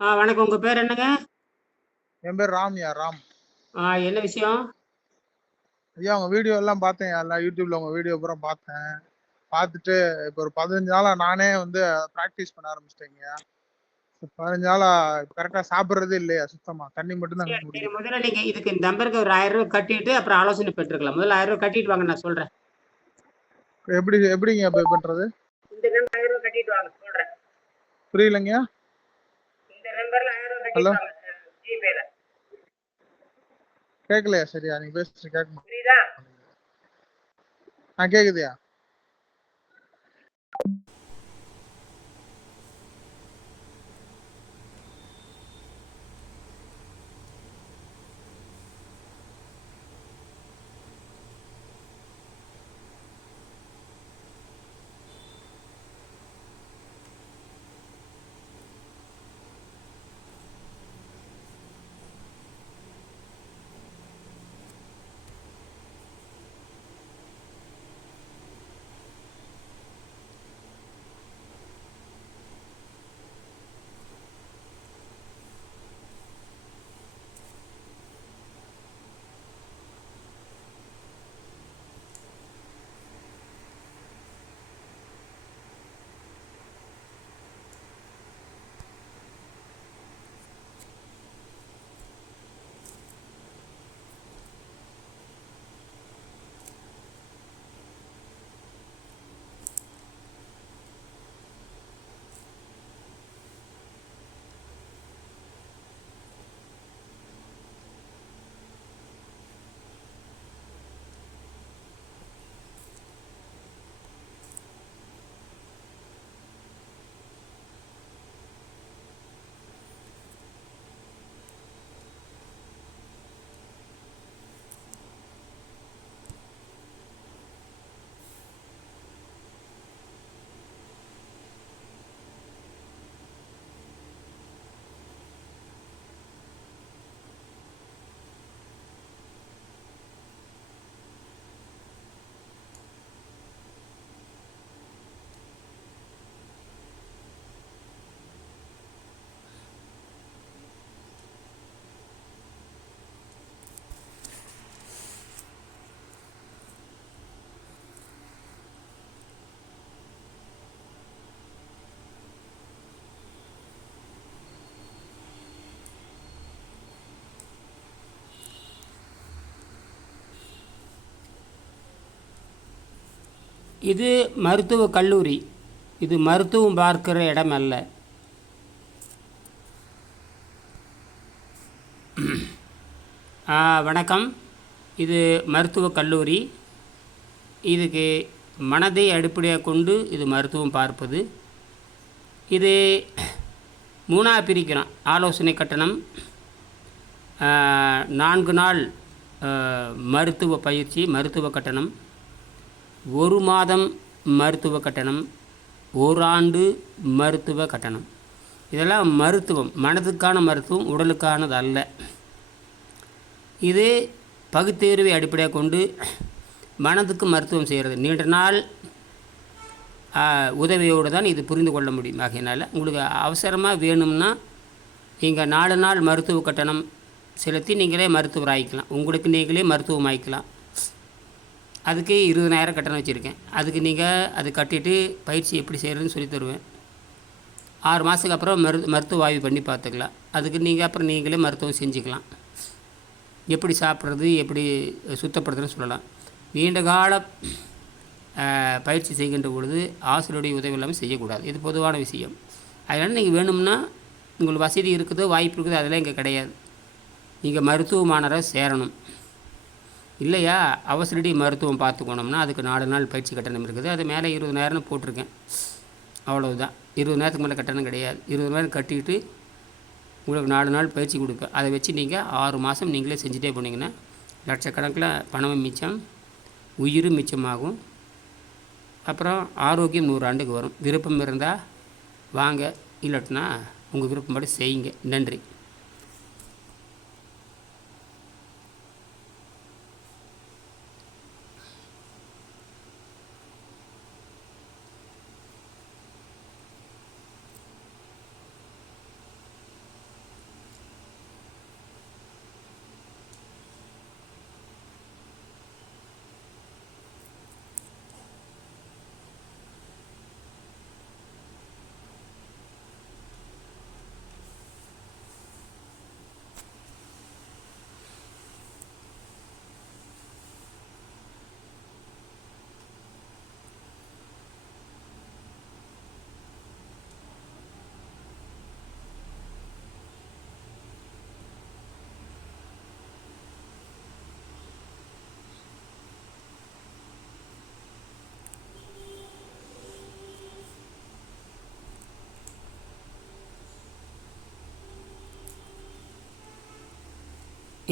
வணக்கம். உங்க பேர் என்னங்க? என் பேர் ராம்யா, ராம். என்ன விஷயம்? ஐயா உங்க வீடியோ எல்லாம் பார்த்தேன். எல்லாம் YouTubeல உங்க வீடியோ பூரா பார்த்தேன். பார்த்துட்டு இப்ப ஒரு 15 நாளா நானே வந்து பிராக்டிஸ் பண்ண ஆரம்பிச்சுட்டேங்கய்யா. 15 நாளா கரெக்ட்டா சாப்பிடுறதே இல்லையா சுத்தமா. தண்ணி மட்டும் தான் சரி, சரி. குடிக்கிறேன். முதல்ல நீங்க இதுக்கு இந்த நம்பருக்கு ஒரு ரூ. 1000 கட்டிட்டு அப்புறம் ஆலோசனை பெற்றுக்கலாம். முதல்ல ரூ. 1000 கட்டிட்டு வாங்க நான் சொல்றேன். எப்படிங்க பே பண்றது? இந்த நம்பர் ரூ. 1000 கட்டிட்டு வாங்க சொல்றேன். புரியலங்கய்யா. இந்த நம்பர்ல ரூ. 1000 ஹலோ. கட்டிட்டு வாங்க. ஜிபேல. கேட்கலையா சரியா? நீங்க பேசுறது கேட்க புரியுதா? மாட்டேங்குது. கேக்குதுயா. இது மருத்துவக் கல்லூரி. இது மருத்துவம் பார்க்கிற இடம் அல்ல. வணக்கம். இது மருத்துவக் கல்லூரி. இதுக்கு மனதை அடிப்படையாக கொண்டு இது மருத்துவம் பார்ப்பது. இது 3ஆக பிரிக்கிறோம். ஆலோசனை கட்டணம், 4 நாள் மருத்துவ பயிற்சி மருத்துவ கட்டணம், 1 மாதம் மருத்துவ கட்டணம், 1 ஆண்டு மருத்துவ கட்டணம். இதெல்லாம் மருத்துவம், மனதுக்கான மருத்துவம், உடலுக்கானது அல்ல. இது பகுத்தேர்வை அடிப்படையாக கொண்டு மனதுக்கு மருத்துவம் செய்கிறது. நீண்ட நாள் உதவியோடு தான் இது புரிந்து கொள்ள முடியும். ஆகையினால் உங்களுக்கு அவசரமாக வேணும்னா நீங்கள் 4 நாள் மருத்துவ கட்டணம் செலுத்தி நீங்களே மருத்துவர் ஆகிக்கலாம். உங்களுக்கு நீங்களே மருத்துவம் ஆகிக்கலாம். அதுக்கு 20,000 கட்டணம் வச்சுருக்கேன். அதுக்கு நீங்கள் அது கட்டிட்டு பயிற்சி எப்படி செய்கிறதுன்னு சொல்லி தருவேன். 6 மாதத்துக்கு அப்புறம் மருத்துவ ஆய்வு பண்ணி பார்த்துக்கலாம். அதுக்கு நீங்கள் அப்புறம் நீங்களே மருத்துவம் செஞ்சுக்கலாம். எப்படி சாப்பிட்றது, எப்படி சுத்தப்படுத்துறதுன்னு சொல்லலாம். நீண்ட கால பயிற்சி செய்கின்ற பொழுது ஆசிரியருடைய உதவி இல்லாமல் செய்யக்கூடாது. இது பொதுவான விஷயம். அதனால் நீங்கள் வேணும்னா உங்களுக்கு வசதி இருக்குதோ வாய்ப்பு இருக்குதோ அதெல்லாம் இங்கே கிடையாது. நீங்கள் மருத்துவ மாணவராக சேரணும். இல்லையா அவசரடி மருத்துவம் பார்த்துக்கணும்னா அதுக்கு 4 நாள் பயிற்சி கட்டணம் இருக்குது. அது மேலே 20,000 போட்டிருக்கேன். அவ்வளவுதான். 20,000க்கு மேலே கட்டணம் கிடையாது. 20,000 கட்டிக்கிட்டு உங்களுக்கு 4 நாள் பயிற்சி கொடுப்பேன். அதை வச்சு நீங்கள் 6 மாதம் நீங்களே செஞ்சுட்டே போனீங்கன்னா லட்சக்கணக்கில் பணமும் மிச்சம், உயிரும் மிச்சமாகும். அப்புறம் ஆரோக்கியம் 100 ஆண்டுக்கு வரும். விருப்பம் இருந்தால் வாங்க, இல்லாட்டினா உங்கள் விருப்பப்படி செய்யுங்க. நன்றி.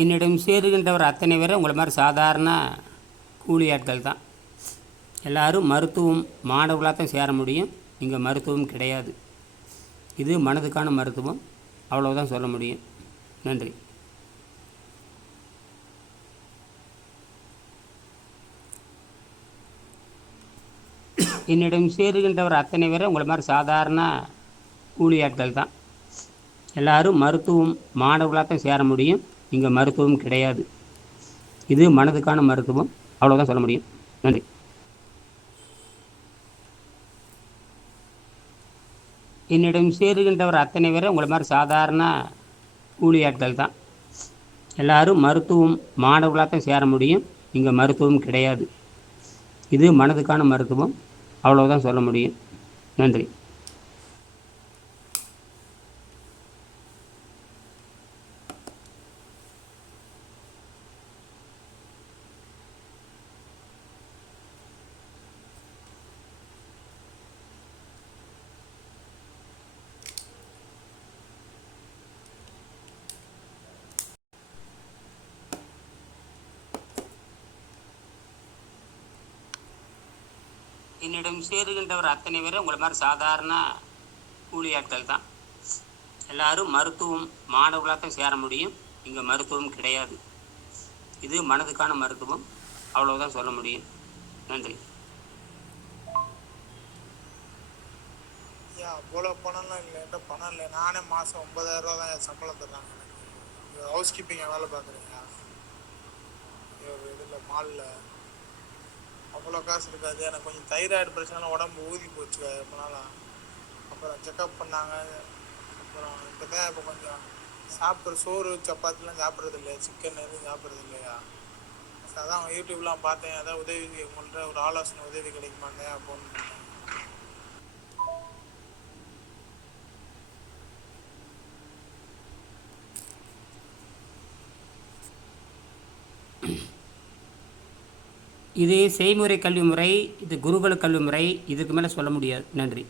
என்னிடம் சேருகின்றவர் அத்தனை பேரும் உங்களை மாதிரி சாதாரண கூலி ஆட்கள் தான். எல்லோரும் மருத்துவம் மாணவர்களாக தான் சேர முடியும். இங்கே மருத்துவம் கிடையாது. இது மனதுக்கான மருத்துவம். அவ்வளோதான் சொல்ல முடியும். நன்றி. என்னிடம் சேருகின்றவர் அத்தனை பேரும் உங்களை மாதிரி சாதாரண கூலி ஆட்கள் தான். எல்லோரும் மருத்துவம் மாணவர்களாக தான் சேர முடியும். இங்கே மருத்துவம் கிடையாது. இது மனதுக்கான மருத்துவம். அவ்வளோதான் சொல்ல முடியும். நன்றி. என்னிடம் சேருகின்றவர் அத்தனை பேரும் உங்களை மாதிரி சாதாரண கூலி ஆட்கள் தான். எல்லோரும் மருத்துவம் மாணவர்களாக தான் சேர முடியும். இங்கே மருத்துவம் கிடையாது. இது மனதுக்கான மருத்துவம். அவ்வளோதான் சொல்ல முடியும். நன்றி. என்னிடம் சேருகின்றவர் அத்தனை பேரும் உங்களை மாதிரி சாதாரண கூலி ஆட்கள் தான். எல்லோரும் மருத்துவம் மாணவர்களாக தான் சேர முடியும். இங்கே மருத்துவம் கிடையாது. இது மனதுக்கான மருத்துவம். அவ்வளோதான் சொல்ல முடியும். நன்றி. அவ்வளோ பணம்லாம் இல்லை, என்கிட்ட பணம் இல்லை. நானே மாதம் 9,000 தான் என் சம்பளம் தர்றாங்க. ஹவுஸ் கீப்பிங் வேலை பார்க்குறீங்க இதில் மாலில். அவ்வளோ காசு இருக்காது. எனக்கு கொஞ்சம் தைராய்டு பிரச்சனை, உடம்பு ஊதி போச்சு ரொம்ப நாளாக. அப்புறம் செக்கப் பண்ணாங்க. அப்புறம் இப்போ கொஞ்சம் சாப்பிட்ற சோறு சப்பாத்திலாம் சாப்பிட்றது இல்லையா, சிக்கன் எதுவும் சாப்பிட்றது இல்லையா. அதான் யூடியூப்லாம் பார்த்தேன். அதான் உதவி உங்கள்கிட்ட ஒரு ஆலோசனை உதவி கிடைக்குமாங்க அப்படின்னு. இது செய்முறை கல்வி முறை, இது குருகுல கல்வி முறை. இதுக்கு மேலே சொல்ல முடியாது. நன்றி.